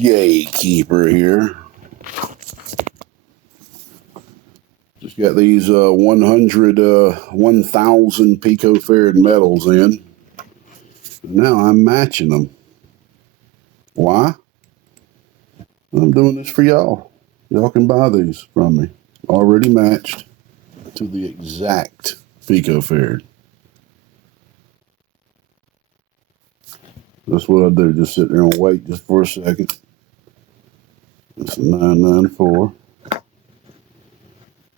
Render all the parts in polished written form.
Gatekeeper here. Just got these 1,000 picofarad metals in. Now I'm matching them. Why? I'm doing this for y'all. Y'all can buy these from me. Already matched to the exact picofarad. That's what I do. Just sit there and wait just for a second. It's a 994.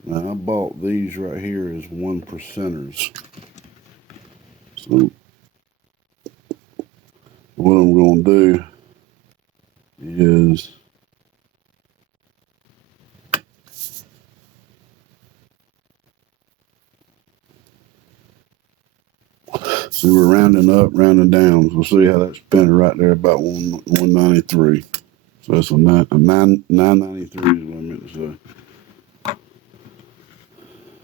Now I bought these right here as 1%ers. So what I'm going to do is see, we're rounding up, rounding down. So see how that's spinning right there about 193. So that's a 993 is what I meant to say.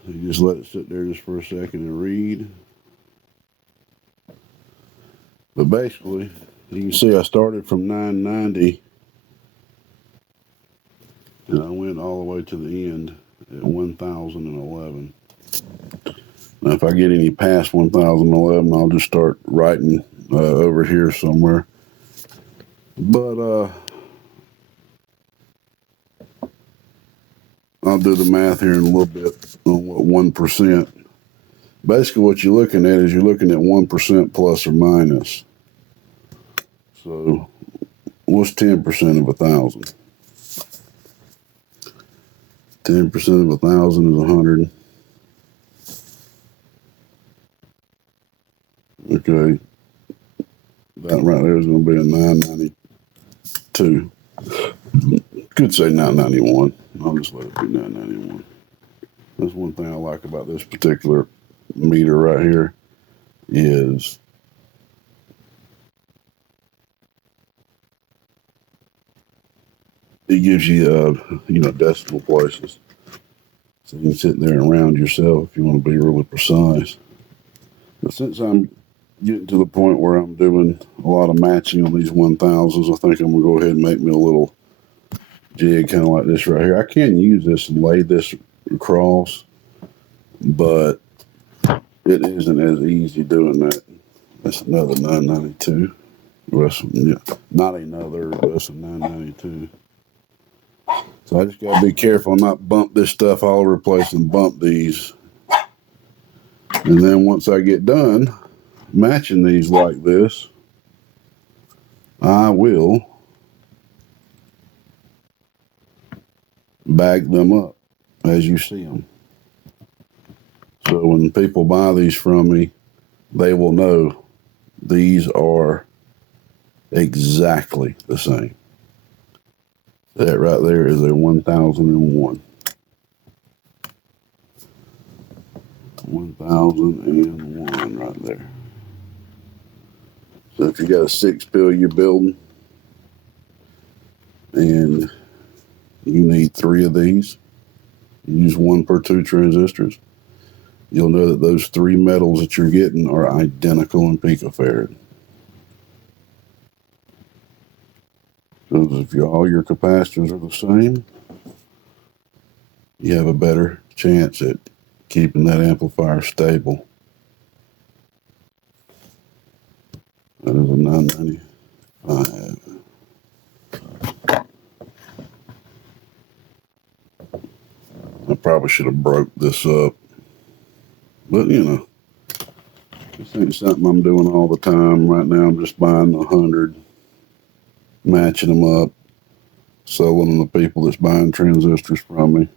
You just let it sit there just for a second and read. But basically, you can see I started from 990 and I went all the way to the end at 1,011. Now, if I get any past 1,011, I'll just start writing over here somewhere. But I'll do the math here in a little bit on what 1%. Basically, what you're looking at is you're looking at 1% plus or minus. So, what's 10% of 1,000? 10% of 1,000 is 100. Okay, that right there is going to be a 992. Could say 991. I'll just let it be 991. That's one thing I like about this particular meter right here is it gives you, decimal places. So you can sit there and round yourself if you want to be really precise. But since I'm getting to the point where I'm doing a lot of matching on these 1,000s, I think I'm going to go ahead and make me a little jig kind of like this right here. I can use this and lay this across, but it isn't as easy doing that. That's another 992. Not another, but that's a 992. So I just got to be careful not bump this stuff all over the place and bump these. And then once I get done matching these like this, I will bag them up as you see them. So when people buy these from me, they will know these are exactly the same. That right there is a 1,001. 1,001 right there. So if you got a 6-pill you're building and you need 3 of these, you use 1 per 2 transistors, you'll know that those 3 metals that you're getting are identical in picofarad. Because if all your capacitors are the same, you have a better chance at keeping that amplifier stable. That is a 995. I probably should have broke this up. But, this ain't something I'm doing all the time. Right now, I'm just buying 100, matching them up, selling them to people that's buying transistors from me.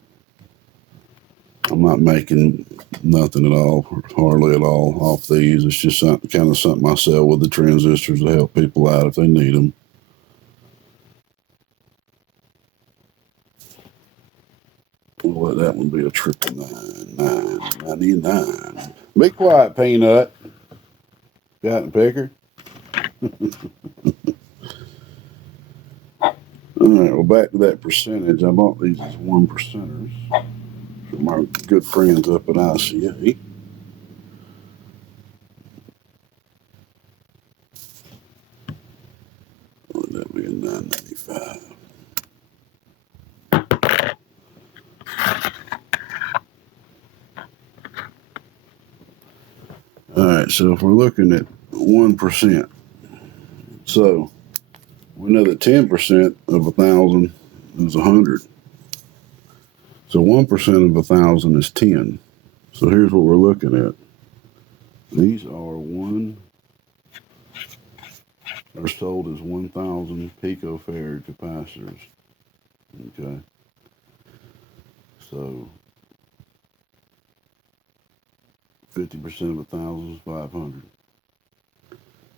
I'm not making nothing at all, hardly at all, off these. It's just something I sell with the transistors to help people out if they need them. We'll let that one be a 999. Be quiet, Peanut. Got and picker. All right, well, back to that percentage. I bought these as 1%ers from our good friends up at ICA. Would that be a 995? right, so if we're looking at 1%, so we know that 10% of 1,000 is 100. So 1% of 1,000 is 10. So here's what we're looking at. These are sold as 1,000 picofarad capacitors. Okay. So 50% of 1,000 is 500.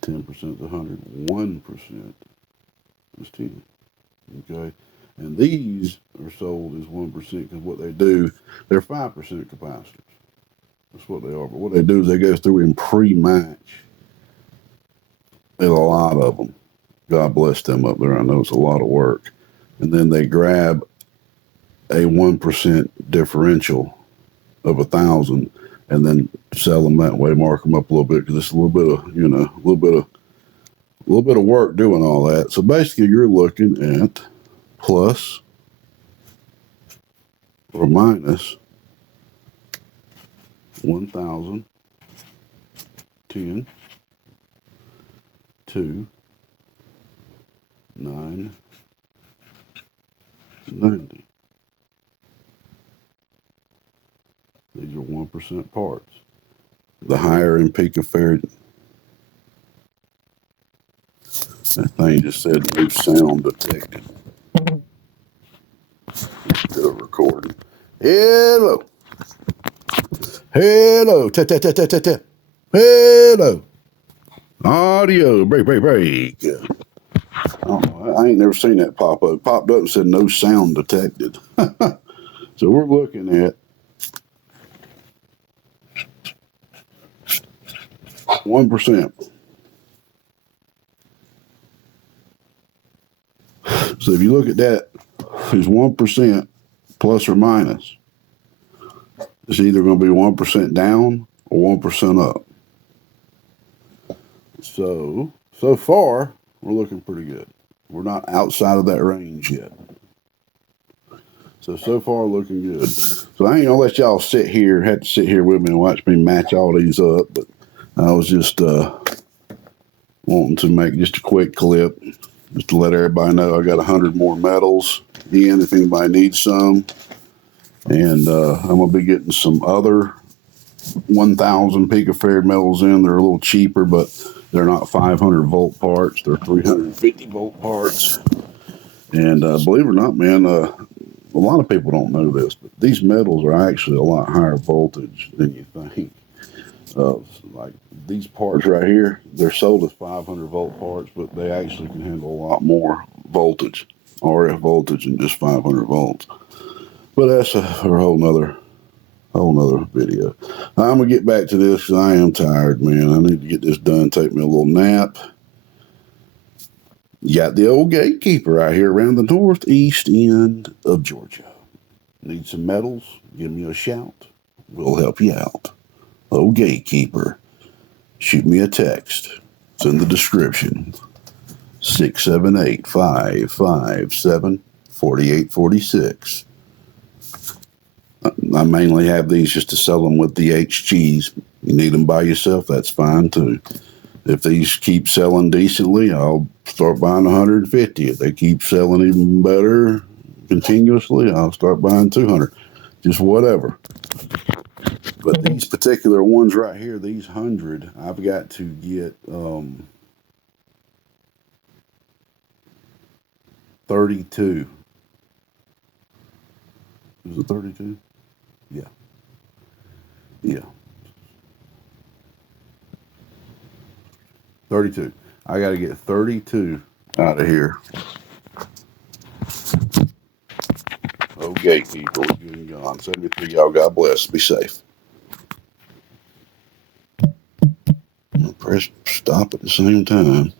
10% is 100. 1% is 10. Okay. And these are sold as 1% because what they do, they're 5% capacitors. That's what they are. But what they do is they go through and pre-match a lot of them. God bless them up there. I know it's a lot of work. And then they grab a 1% differential of 1,000 and then sell them that way, mark them up a little bit because it's a little bit of, a little bit of work doing all that. So basically you're looking at plus or minus 1,000, 10, 2, 9, 90. These are 1% parts. The higher in picofarad, that thing just said new sound detected. Instead of recording. Hello. Hello. Tap, tap, tap, tap, tap, tap. Hello. Audio. Break, break, break. I ain't never seen that pop up. It popped up and said no sound detected. So we're looking at 1%. So if you look at that, it's 1% plus or minus. It's either going to be 1% down or 1% up. So far, we're looking pretty good. We're not outside of that range yet. So far looking good. So I ain't gonna let y'all have to sit here with me and watch me match all these up, but I was just wanting to make just a quick clip just to let everybody know I got 100 more metals in if anybody needs some. And I'm gonna be getting some other 1,000 picofarad metals in. They're a little cheaper, but they're not 500 volt parts. They're 350 volt parts. And believe it or not, man, a lot of people don't know this, but these metals are actually a lot higher voltage than you think. Like these parts right here, they're sold as 500 volt parts, but they actually can handle a lot more voltage, RF voltage, than just 500 volts. But that's a whole nother video. I'm gonna get back to this because I am tired, man. I need to get this done. Take me a little nap. You got the old Gatekeeper out here around the northeast end of Georgia. Need some metals? Give me a shout. We'll help you out. Old Gatekeeper. Shoot me a text. It's in the description. 678-557-4846. I mainly have these just to sell them with the HGs. You need them by yourself, that's fine too. If these keep selling decently, I'll start buying 150. If they keep selling even better continuously, I'll start buying 200. Just whatever. But these particular ones right here, these 100, I've got to get 32. Is it 32? Yeah. Yeah. 32. I got to get 32 out of here. Oh, Gatekeeper, we're good and gone. 73, y'all. God bless. Be safe. I'll press stop at the same time.